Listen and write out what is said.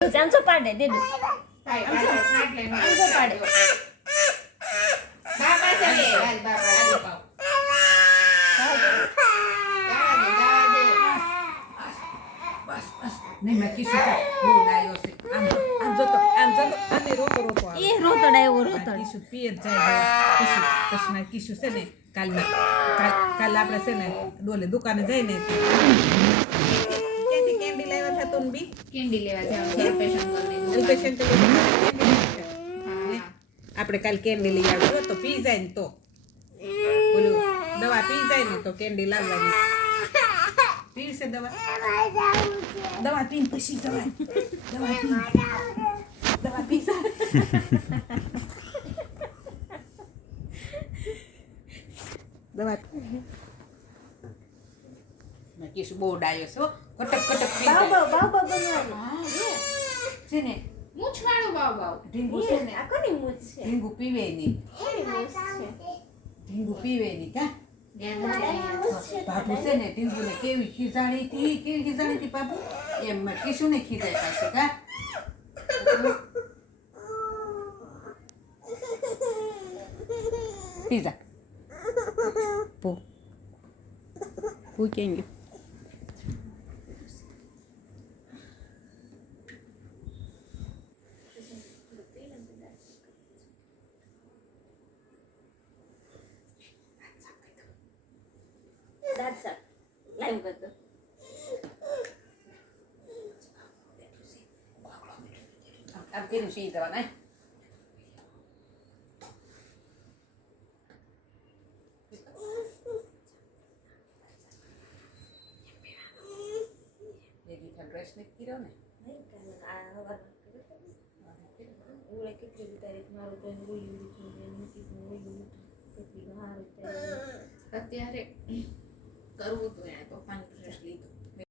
ચાંચો પાડે દેડું આંચો પાડે બાપા ચાલે હાલ બાપા આલુ પાવ નહીં મેં કીધું બહુ ડાયો છે આમ જોતો આને રોતો આવે એ રોતડાયો રોતડ કીશું પીએ જ જાય કીશું પછી મારે કીશું છે ને કાલ આપણે છે ને ડોલે દુકાને જઈને ક્યાંથી કેન્ડી લાવ્યા હતા તું બી કેન્ડી લેવા જાવ અલ્પેશન અલ્પેશન તો આપણે કાલ કેન્ડી લઈ આવ્યો તો પી જાય ને તો બોલું દવા પી જાય ને તો કેન્ડી લાવવાની પીશે દવા પીને પછી જવાય દવા પી દવા મેં કીશું બહુ ડાયો છો કટક પી બાબા બનવાનું છે ને મૂછવાળું બાવ ઢીંગુ છે ને આ કોની મૂછ છે ઢીંગુ પીવે નહીં કોની મૂછ છે ઢીંગુ પીવે નહીં કા બાપુ છે ને ઢીંગુને કેવી ખીજાણી હતી બાપુ એમ કીશું ને ખીજાય પાછું કા પીઝા પુ ક્યાં ગયું દાંત સાફ લાઈવ કરતો આમ કેનું સી જવાના ડ્રેસ ને કર્યો ને અત્યારે કરવું તો પપ્પાને ડ્રેસ લીધો